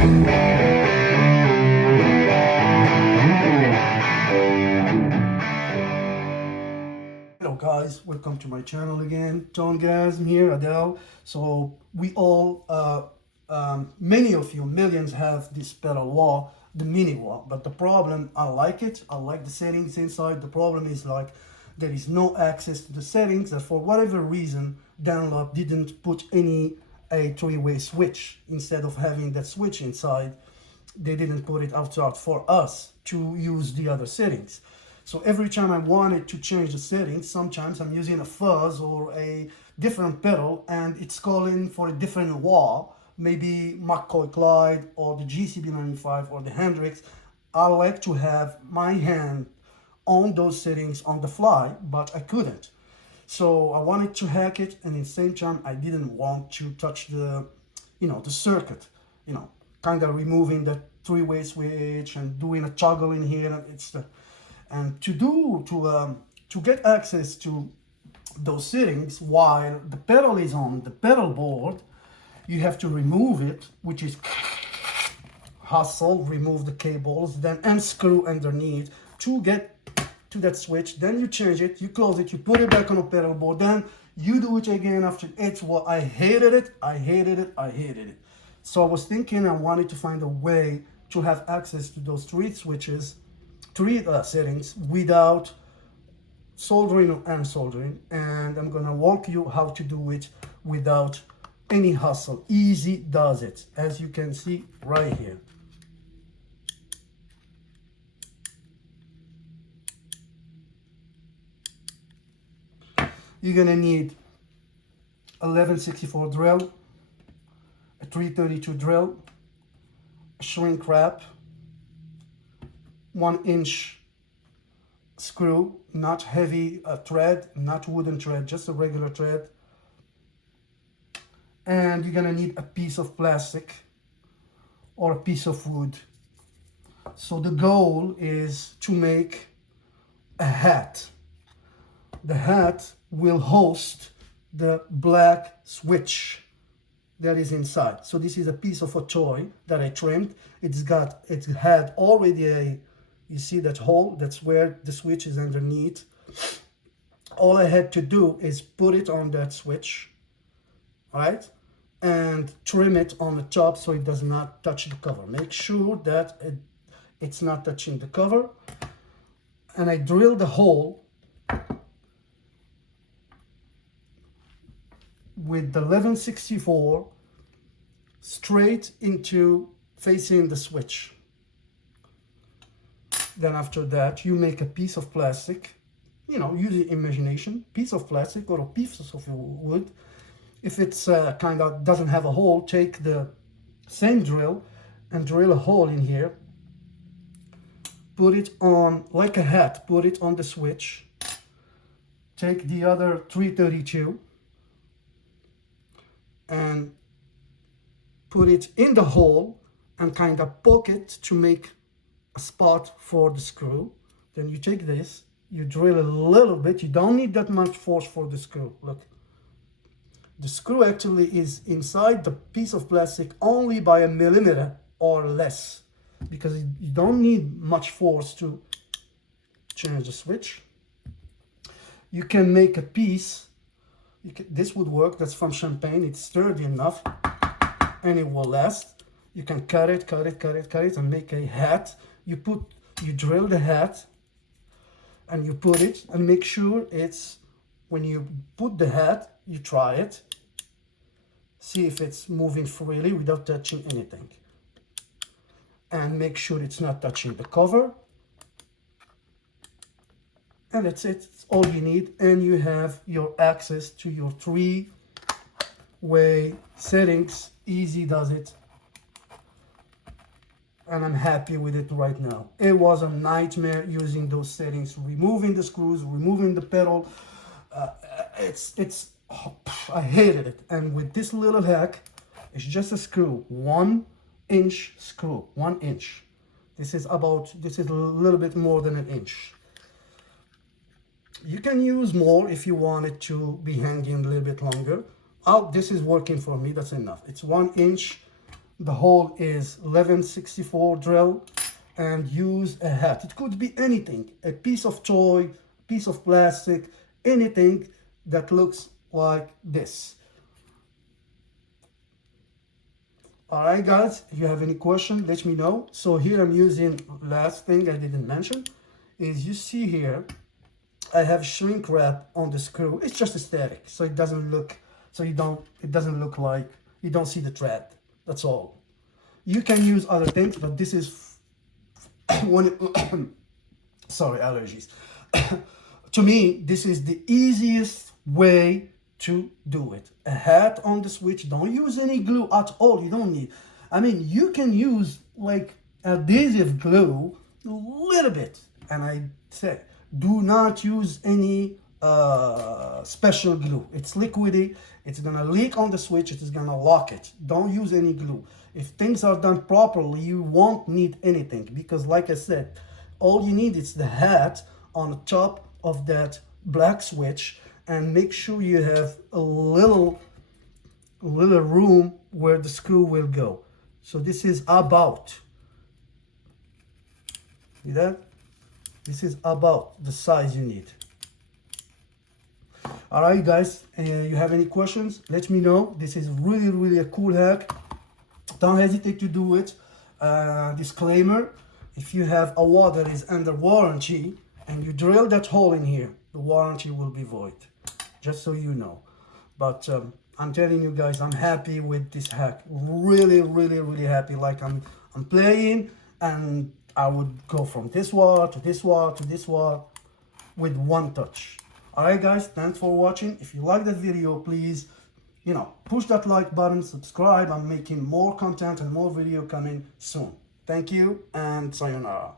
Hello guys, welcome to my channel again. Tongasm here, Adele. So we all, many of you, millions have this pedal wah, the mini wah. But the problem, I like it. I like the settings inside. The problem is like there is no access to the settings. That for whatever reason, Dunlop didn't put a three-way switch. Instead of having that switch inside, they didn't put it outside for us to use the other settings. So every time I wanted to change the settings, sometimes I'm using a fuzz or a different pedal and it's calling for a different wah, maybe McCoy Clyde or the GCB95 or the Hendrix. I like to have my hand on those settings on the fly, but I couldn't. So I wanted to hack it, and at the same time I didn't want to touch the, the circuit, kind of removing the three-way switch and doing a toggle in here. And to get access to those settings while the pedal is on the pedal board, you have to remove it, which is hustle, remove the cables, then unscrew underneath to get to that switch. Then you change it, you close it, you put it back on the pedal board, then you do it again after. It's what I hated it. So I was thinking I wanted to find a way to have access to those three switches, settings without soldering or unsoldering, and I'm gonna walk you how to do it without any hustle. Easy does it, as you can see right here. You're gonna need a 1164 drill, a 332 drill, a shrink wrap, 1-inch screw, not heavy thread, not wooden thread, just a regular thread. And you're gonna need a piece of plastic or a piece of wood. So the goal is to make a hat. The hat will host the black switch that is inside. So this is a piece of a toy that I trimmed. It had already you see that hole? That's where the switch is underneath. All I had to do is put it on that switch, right? And trim it on the top so it does not touch the cover. Make sure that it's not touching the cover. And I drilled the hole with the 1164 straight into facing the switch. Then after that, you make a piece of plastic, using imagination, piece of plastic or a piece of wood. If it's kind of doesn't have a hole, take the same drill and drill a hole in here. Put it on like a hat, put it on the switch. Take the other 332 and put it in the hole and kind of poke it to make a spot for the screw. Then you take this, you drill a little bit. You don't need that much force for the screw. Look, the screw actually is inside the piece of plastic only by 1 millimeter or less, because you don't need much force to change the switch. You can make a piece. This would work. That's from champagne. It's sturdy enough and it will last. You can cut it and make a hat. You drill the hat and you put it, and make sure when you put the hat, you try it. See if it's moving freely without touching anything. And make sure it's not touching the cover. And that's it. It's all you need. And you have your access to your three-way settings. Easy does it. And I'm happy with it right now. It was a nightmare using those settings, removing the screws, removing the pedal. I hated it. And with this little hack, it's just a screw, 1-inch screw, 1 inch. This is a little bit more than 1 inch. You can use more if you want it to be hanging a little bit longer. This is working for me, that's enough. It's 1 inch The hole is 1164 drill, and use a hat. It could be anything, a piece of toy, piece of plastic, anything that looks like this. All right, guys, if you have any question, let me know. So here I'm using, last thing I didn't mention is, you see here, I have shrink wrap on the screw. It's just a static, so it doesn't look, it doesn't look like, you don't see the thread. That's all. You can use other things, but this is when it, sorry, allergies. To me, this is the easiest way to do it. A hat on the switch. Don't use any glue at all. You don't need. I mean, you can use like adhesive glue a little bit, and I say do not use any special glue. It's liquidy. It's gonna leak on the switch. It is gonna lock it. Don't use any glue. If things are done properly, you won't need anything, because like I said, all you need is the hat on the top of that black switch, and make sure you have a little room where the screw will go. So this is about, see that? This is about the size you need. All right, guys, you have any questions, let me know. This is really a cool hack. Don't hesitate to do it. Disclaimer, if you have a wall that is under warranty and you drill that hole in here, the warranty will be void, just so you know. But I'm telling you guys, I'm happy with this hack. Really happy. Like I'm playing, and I would go from this wall to this wall to this wall with one touch. All right, guys, thanks for watching. If you like that video, please, push that like button, subscribe. I'm making more content and more video coming soon. Thank you, and sayonara.